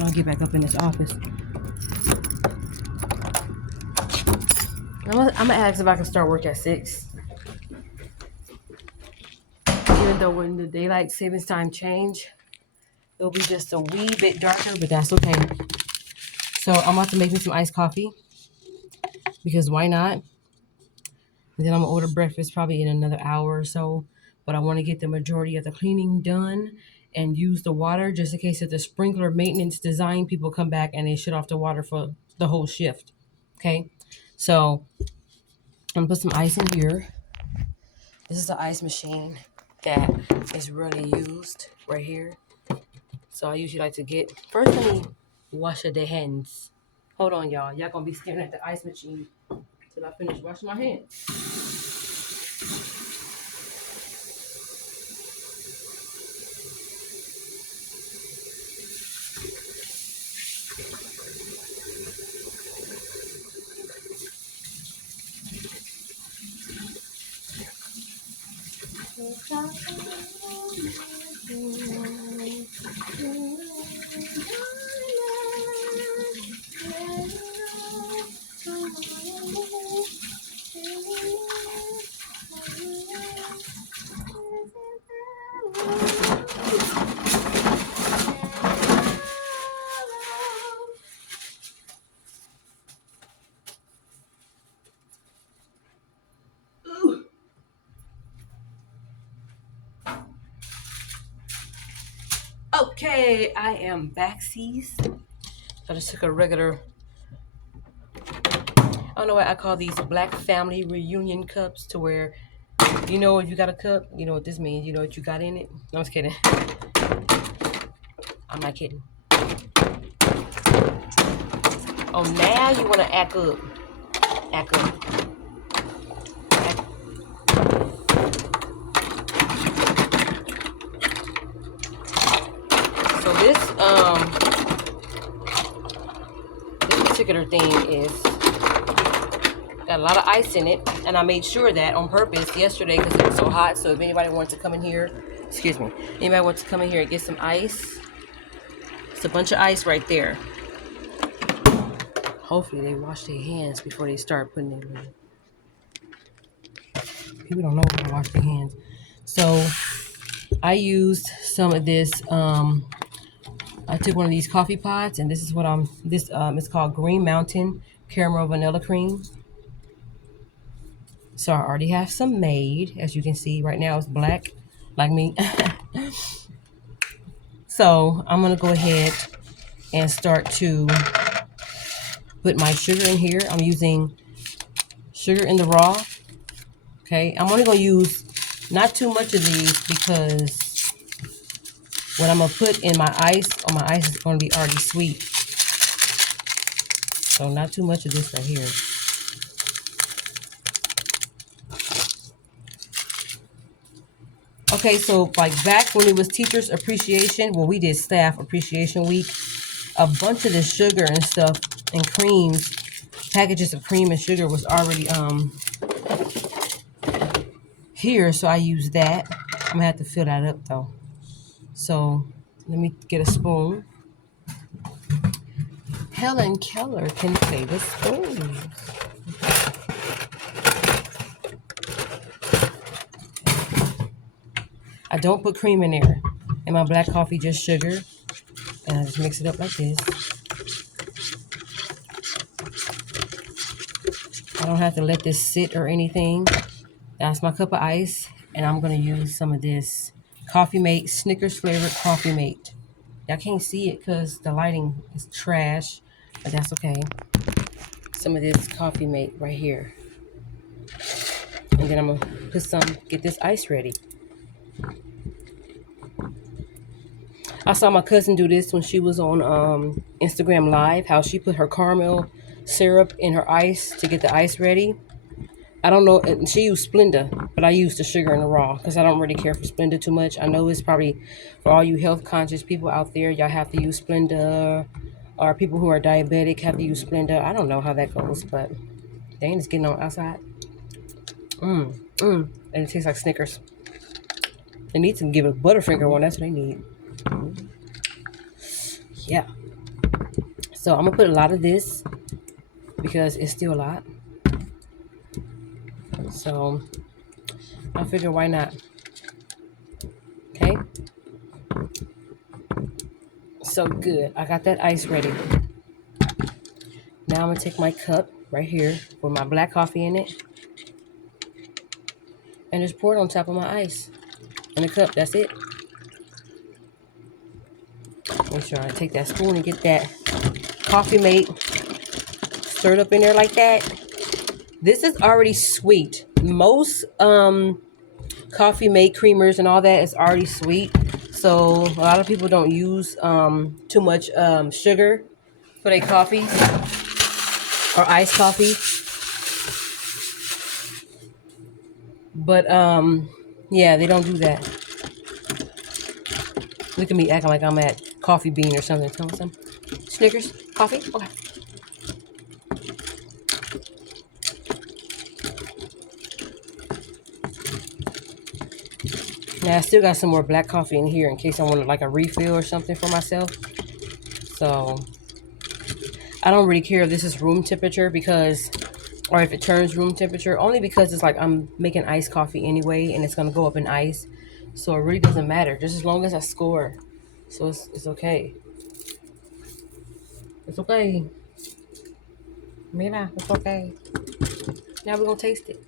So I'll get back up in this office. I'm gonna ask if I can start work at 6. Even though when the daylight savings time change, it'll be just a wee bit darker, but that's okay. So I'm about to make me some iced coffee because why not? And then I'm gonna order breakfast probably in another hour or so. But I want to get the majority of the cleaning done and use the water just in case if the sprinkler maintenance design people come back and they shut off the water for the whole shift. Okay, so I'm gonna put some ice in here. This is the ice machine that is really used right here. So I usually like to get first. Let me wash the hands. Hold on, y'all. Y'all gonna be staring at the ice machine till I finish washing my hands. Okay, I am back, seas. I just took a regular, I don't know what I call these black family reunion cups to where, you know, if you got a cup, you know what this means, you know what you got in it. No, I'm just kidding. I'm not kidding. Oh, now you want to act up. Act up. So this particular thing is got a lot of ice in it, and I made sure that on purpose yesterday because it was so hot. So if anybody wants to come in here, anybody wants to come in here and get some ice, it's a bunch of ice right there. Hopefully they wash their hands before they start putting it in. People don't know how to wash their hands. So I used some of this. I took one of these coffee pots, and this is what it's called Green Mountain Caramel Vanilla Cream. So I already have some made, as you can see. Right now it's black, like me. So I'm gonna go ahead and start to put my sugar in here. I'm using sugar in the raw. Okay, I'm only gonna use not too much of these because what I'm gonna put in my ice, is gonna be already sweet. So not too much of this right here. Okay, so like back when it was Teachers Appreciation, well, we did Staff Appreciation Week, a bunch of the sugar and stuff and creams, packages of cream and sugar was already here, so I used that. I'm gonna have to fill that up though. So let me get a spoon. Helen Keller can play with spoons. I don't put cream in there. In my black coffee, just sugar. And I just mix it up like this. I don't have to let this sit or anything. That's my cup of ice. And I'm going to use some of this Coffee Mate, Snickers flavored Coffee Mate. Y'all can't see it because the lighting is trash, but that's okay. Some of this Coffee Mate right here. And then I'm going to put get this ice ready. I saw my cousin do this when she was on Instagram Live, how she put her caramel syrup in her ice to get the ice ready. I don't know, she used Splenda, but I used the sugar in the raw because I don't really care for Splenda too much. I know it's probably for all you health conscious people out there, y'all have to use Splenda, or people who are diabetic have to use Splenda. I don't know how that goes, but dang, it's getting on outside. And it tastes like Snickers. They need to give a Butterfinger one, that's what they need. Yeah. So I'm gonna put a lot of this because it's still a lot. So I figure why not? Okay. So good. I got that ice ready. Now I'm gonna take my cup right here with my black coffee in it and just pour it on top of my ice in the cup. That's it. Make sure I take that spoon and get that coffee mate stirred up in there like that. This is already sweet. Most coffee mate creamers and all that is already sweet. So a lot of people don't use too much sugar for their coffee or iced coffee. But yeah, they don't do that. Look at me acting like I'm at Coffee Bean or something. Tell me some Snickers coffee. Okay. Now I still got some more black coffee in here in case I wanted like a refill or something for myself. So I don't really care if this is room temperature because, or if it turns room temperature, only because it's like I'm making iced coffee anyway and it's gonna go up in ice. So it really doesn't matter, just as long as I score. So it's okay. It's okay. Mira, it's okay. Now we're gonna taste it.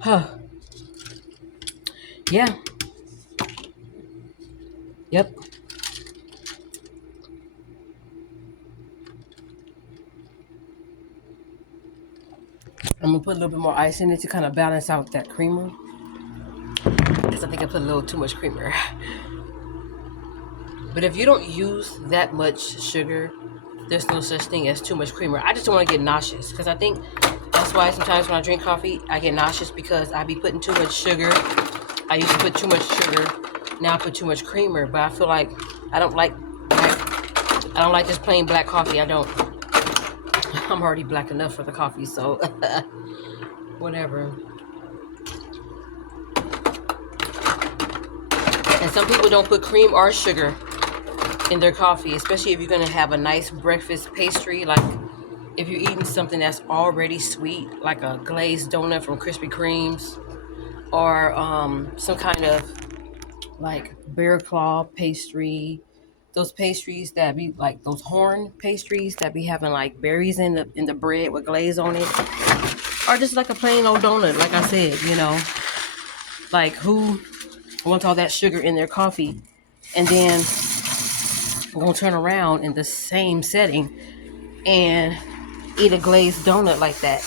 Huh. Yeah. Yep. I'm gonna put a little bit more ice in it to kind of balance out that creamer. Because I think I put a little too much creamer. But if you don't use that much sugar, there's no such thing as too much creamer. I just don't want to get nauseous because I think that's why sometimes when I drink coffee, I get nauseous because I be putting too much sugar. I used to put too much sugar. Now I put too much creamer, but I feel like I don't like just plain black coffee. I don't. I'm already black enough for the coffee, so whatever. And some people don't put cream or sugar in their coffee, especially if you're gonna have a nice breakfast pastry, like if you're eating something that's already sweet, like a glazed donut from Krispy Kremes, or some kind of like bear claw pastry, those pastries that be like those horn pastries that be having like berries in the bread with glaze on it, or just like a plain old donut, like I said, like who wants all that sugar in their coffee and then gonna turn around in the same setting and eat a glazed donut like that.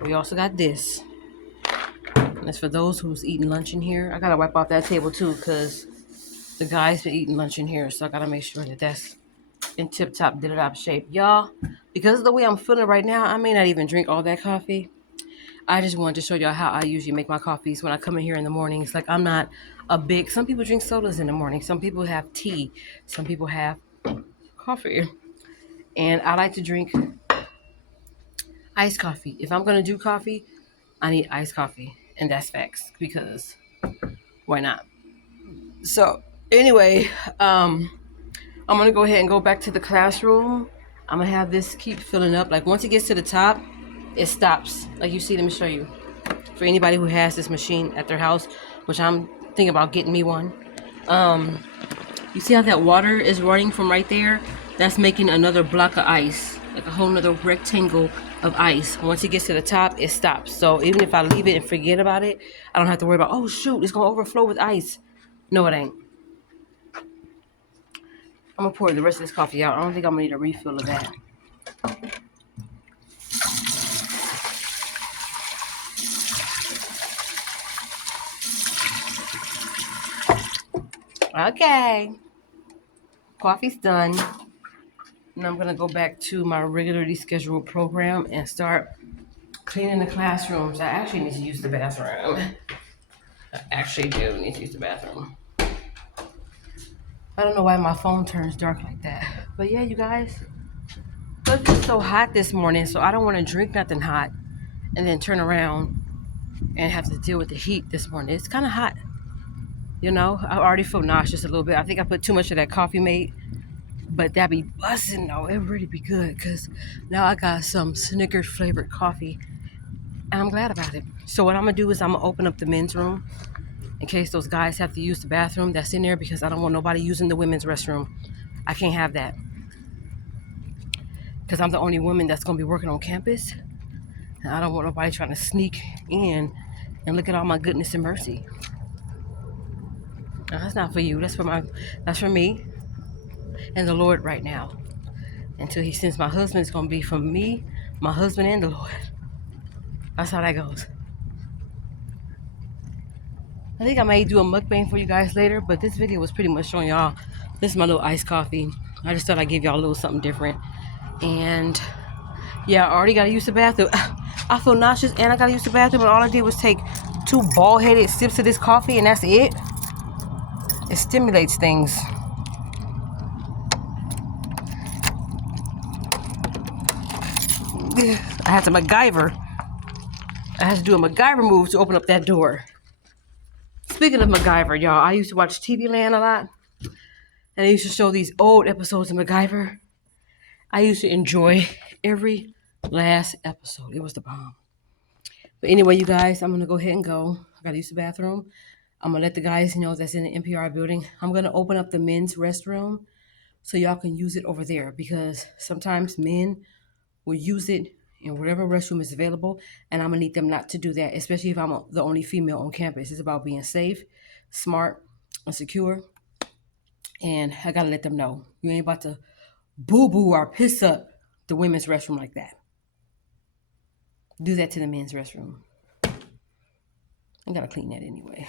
We also got this. That's for those who's eating lunch in here. I gotta wipe off that table too because the guys been eating lunch in here, so I gotta make sure that that's in tip-top, did-it-up shape. Y'all, because of the way I'm feeling right now, I may not even drink all that coffee. I just wanted to show y'all how I usually make my coffees when I come in here in the morning. It's like I'm not some people drink sodas in the morning. Some people have tea. Some people have coffee. And I like to drink iced coffee. If I'm going to do coffee, I need iced coffee. And that's facts because why not? So anyway, I'm going to go ahead and go back to the classroom. I'm going to have this keep filling up. Like once it gets to the top, it stops. Like you see, let me show you. For anybody who has this machine at their house, which I'm thinking about getting me one. You see how that water is running from right there? That's making another block of ice, like a whole nother rectangle of ice. Once it gets to the top, it stops. So even if I leave it and forget about it, I don't have to worry about, oh shoot, it's gonna overflow with ice. No, it ain't. I'm gonna pour the rest of this coffee out. I don't think I'm gonna need a refill of that. Okay, coffee's done. Now I'm gonna go back to my regularly scheduled program and start cleaning the classrooms. I actually need to use the bathroom. I actually do need to use the bathroom. I don't know why my phone turns dark like that. But yeah, you guys. it's just so hot this morning, so I don't want to drink nothing hot and then turn around and have to deal with the heat this morning. It's kind of hot. You know, I already feel nauseous a little bit. I think I put too much of that Coffee Mate, but that be busting though. It really be good because now I got some Snickers flavored coffee and I'm glad about it. So what I'm going to do is I'm going to open up the men's room in case those guys have to use the bathroom that's in there because I don't want nobody using the women's restroom. I can't have that because I'm the only woman that's going to be working on campus. And I don't want nobody trying to sneak in and look at all my goodness and mercy. No, that's not for you. That's for me and the Lord right now. Until he sends my husband, it's going to be from me, my husband, and the Lord. That's how that goes. I think I may do a mukbang for you guys later, but this video was pretty much showing y'all. This is my little iced coffee. I just thought I'd give y'all a little something different. And yeah, I already got to use the bathroom. I feel nauseous and I got to use the bathroom, but all I did was take 2 bald-headed sips of this coffee and that's it. It stimulates things. I had to MacGyver. I had to do a MacGyver move to open up that door. Speaking of MacGyver, y'all, I used to watch TV Land a lot. And they used to show these old episodes of MacGyver. I used to enjoy every last episode. It was the bomb. But anyway, you guys, I'm going to go ahead and go. I got to use the bathroom. I'm going to let the guys know that's in the NPR building. I'm going to open up the men's restroom so y'all can use it over there because sometimes men will use it in whatever restroom is available, and I'm going to need them not to do that, especially if I'm the only female on campus. It's about being safe, smart, and secure, and I got to let them know. You ain't about to boo-boo or piss up the women's restroom like that. Do that to the men's restroom. I got to clean that anyway.